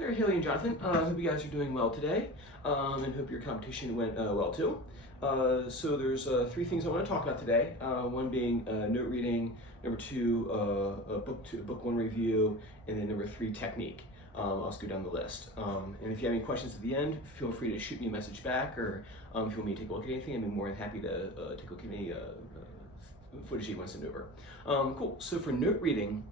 there, Haley and Jonathan. I hope you guys are doing well today, and hope your competition went well too. So there's three things I want to talk about today. One being note reading, number two, book one review, and then number three, technique. I'll just go down the list. And if you have any questions at the end, feel free to shoot me a message back, or if you want me to take a look at anything, I'd be more than happy to take a look at any footage you want to send over. Cool. So for note reading,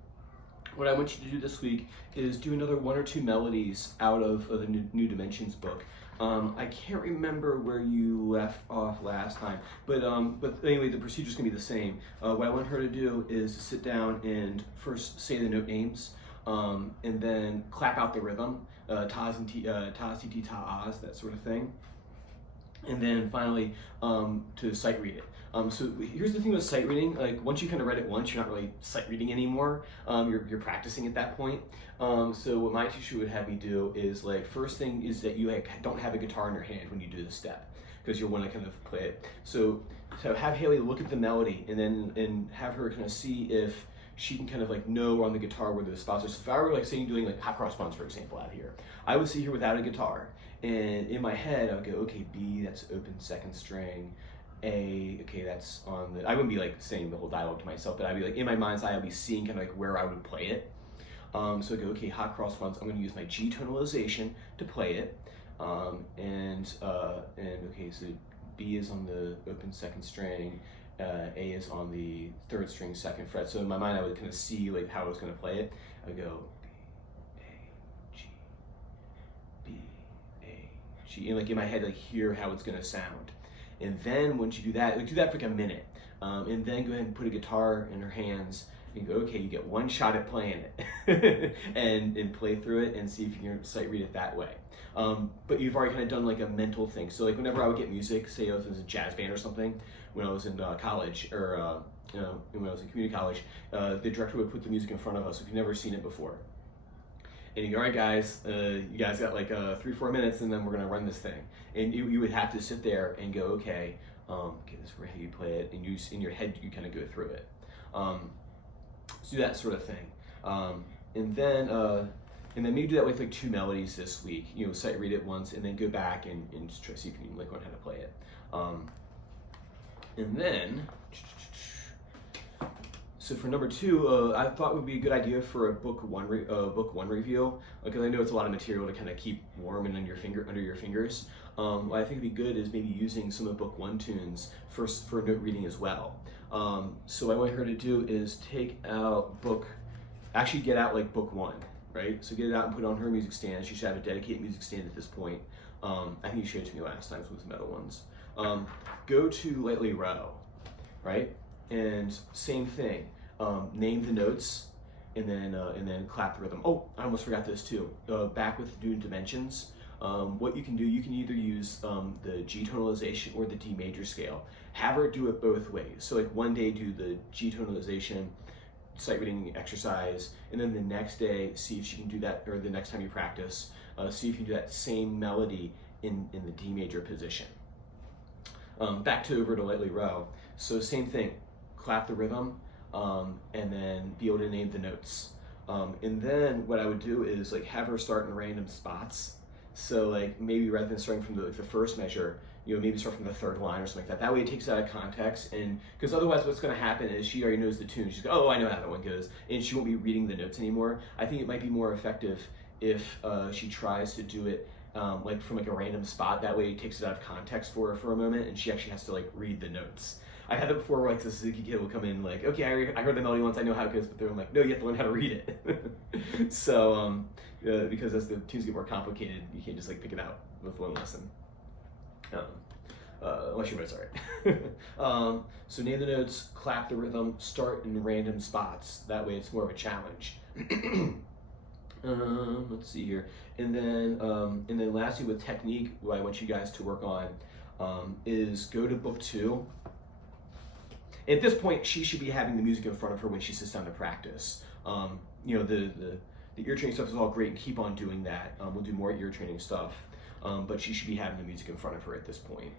what I want you to do this week is do another one or two melodies out of the New Dimensions book. I can't remember where you left off last time, but anyway, the procedure's gonna be the same. What I want her to do is to sit down and first say the note names, and then clap out the rhythm, tas and tas, ti, ta, ahs, that sort of thing. And then finally, to sight read it. So here's the thing with sight reading, like once you kind of read it once, you're not really sight reading anymore. You're practicing at that point. So what my teacher would have me do is, like, first thing is that you don't have a guitar in your hand when you do the step, because you'll want to kind of play it. So have Haley look at the melody and have her kind of see if she can kind of like know on the guitar where the spots are. So if I were like saying doing like hot cross buns, for example, out here, I would see her without a guitar, and in my head I would go, okay, B, that's open second string. A, okay, that's on the, I wouldn't be like saying the whole dialogue to myself, but I'd be like, in my mind's eye, I'd be seeing kind of like where I would play it. So I go, okay, hot cross buns, I'm gonna use my G tonalization to play it. And okay, so B is on the open second string, A is on the third string second fret. So in my mind, I would kind of see like how I was gonna play it. I go B, A, G, B, A, G, and like in my head, like hear how it's gonna sound. And then once you do that, like do that for like a minute, and then go ahead and put a guitar in her hands and go, okay, you get one shot at playing it, and play through it and see if you can sight read it that way. But you've already kind of done like a mental thing. So like whenever I would get music, say I was in a jazz band or something, when I was in college, or when I was in community college, the director would put the music in front of us if you've never seen it before. And you go, all right, guys, you guys got like 3-4 minutes, and then we're gonna run this thing. And you would have to sit there and go, okay, this is where you play it, and in your head you kind of go through it. So do that sort of thing, and then maybe do that with like 2 melodies this week. You know, sight read it once, and then go back and just try to see if you can like learn how to play it. And then. So for number 2, I thought it would be a good idea for a book one review, because I know it's a lot of material to kind of keep warm and under your fingers. What I think would be good is maybe using some of book 1 tunes for note reading as well. So what I want her to do is get out like book 1, right? So get it out and put it on her music stand. She should have a dedicated music stand at this point. I think you showed it to me last time with the metal ones. Go to Lightly Row, right? And same thing. Name the notes, and then clap the rhythm. Oh, I almost forgot this too. Back with New Dimensions, what you can do, you can either use the G tonalization or the D major scale. Have her do it both ways. So like one day do the G tonalization sight reading exercise, and then the next day see if she can do that, or the next time you practice, see if you can do that same melody in the D major position. Back over to Lightly Row. So same thing, clap the rhythm, and then be able to name the notes. And then what I would do is like have her start in random spots. So like maybe rather than starting from the first measure, you know, maybe start from the 3rd line or something like that. That way it takes it out of context, and because otherwise what's going to happen is she already knows the tune. She's like, oh, I know how that one goes, and she won't be reading the notes anymore. I think it might be more effective if she tries to do it like from like a random spot. That way it takes it out of context for her for a moment, and she actually has to like read the notes. I had it before where like the Suzuki kid will come in like, okay, I heard the melody once, I know how it goes, but they're like, no, you have to learn how to read it. So because as the tunes get more complicated, you can't just like pick it out with one lesson. Unless your notes are right. So name the notes, clap the rhythm, start in random spots. That way it's more of a challenge. Let's see here. And then lastly with technique, what I want you guys to work on is go to book 2. At this point, she should be having the music in front of her when she sits down to practice. You know, the ear training stuff is all great, and keep on doing that. We'll do more ear training stuff, but she should be having the music in front of her at this point.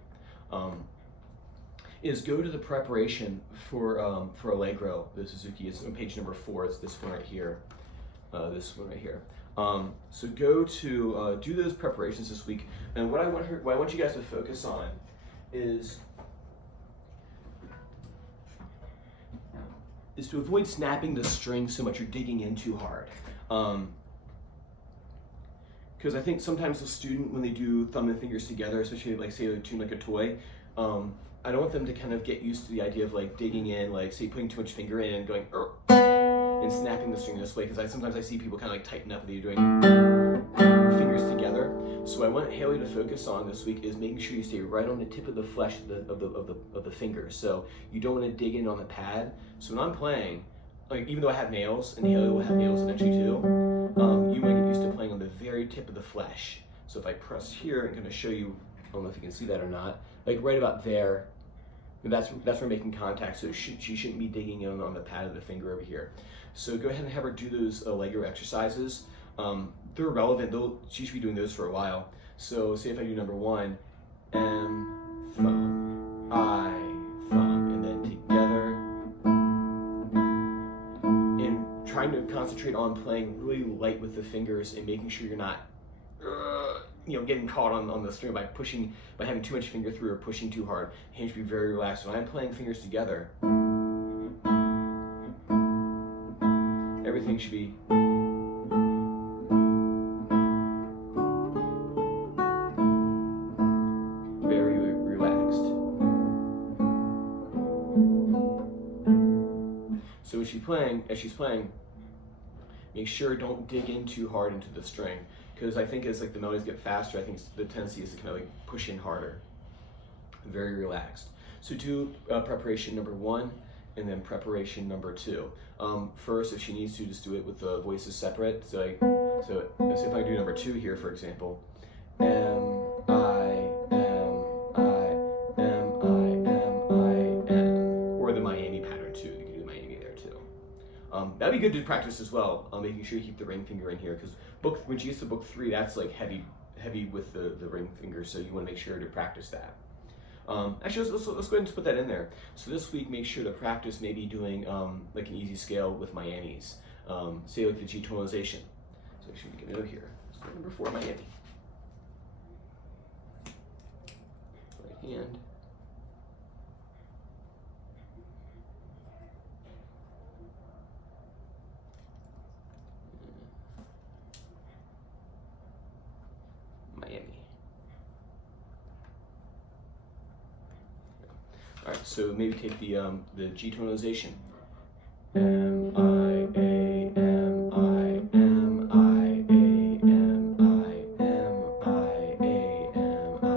Is go to the preparation for Allegro, the Suzuki. It's on page number 4. It's this one right here. So go to do those preparations this week. And what I want you guys to focus on is to avoid snapping the string so much you're digging in too hard. Because I think sometimes the student, when they do thumb and fingers together, especially like say they tune like a toy, I don't want them to kind of get used to the idea of like digging in, like say putting too much finger in and going and snapping the string this way. Because sometimes I see people kind of like tighten up when they're doing fingers together. So I want Haley to focus on this week is making sure you stay right on the tip of the flesh of the finger. So you don't want to dig in on the pad. So when I'm playing, like even though I have nails, and Haley will have nails eventually too, you might get used to playing on the very tip of the flesh. So if I press here, I'm going to show you, I don't know if you can see that or not, like right about there, that's where we're making contact, so she shouldn't be digging in on the pad of the finger over here. So go ahead and have her do those Lego exercises. They're relevant, she should be doing those for a while. So say if I do number 1, M, thumb, I, thumb, and then together. And trying to concentrate on playing really light with the fingers and making sure you're not getting caught on the string by having too much finger through or pushing too hard. Hands should be very relaxed. When I'm playing fingers together, everything should be very relaxed. So as she's playing, make sure don't dig in too hard into the string. Because I think as like the melodies get faster, I think the tendency is to kind of like push in harder. Very relaxed. So do preparation number 1 and then preparation number 2. First, if she needs to, just do it with the voices separate. So if I do number 2 here, for example, M, I, M, I, M, I, M, I, M, or the Miami pattern too. You can do the Miami there too. That'd be good to practice as well, making sure you keep the ring finger in here, because when she gets to book 3, that's like heavy with the ring finger, so you want to make sure to practice that. Actually, let's go ahead and just put that in there. So this week, make sure to practice maybe doing like an easy scale with Miamis, say like the G tonalization. So I should make a note here. So number 4, Miami. Right hand. Miami. All right, so maybe take the G tonalization. M, I, A, M, I, M, I, A, M, I, M, I, A, M, I.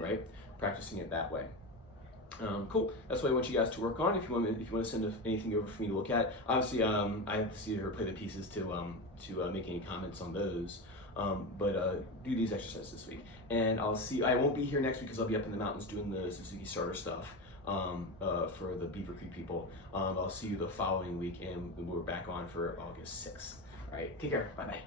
Right? Practicing it that way. Cool. That's what I want you guys to work on. If you want to send anything over for me to look at, obviously I have to see her play the pieces to make any comments on those. But do these exercises this week, and I won't be here next week because I'll be up in the mountains doing the Suzuki starter stuff for the Beaver Creek people. I'll see you the following week, and we're back on for August 6th. All right, take care. Bye bye.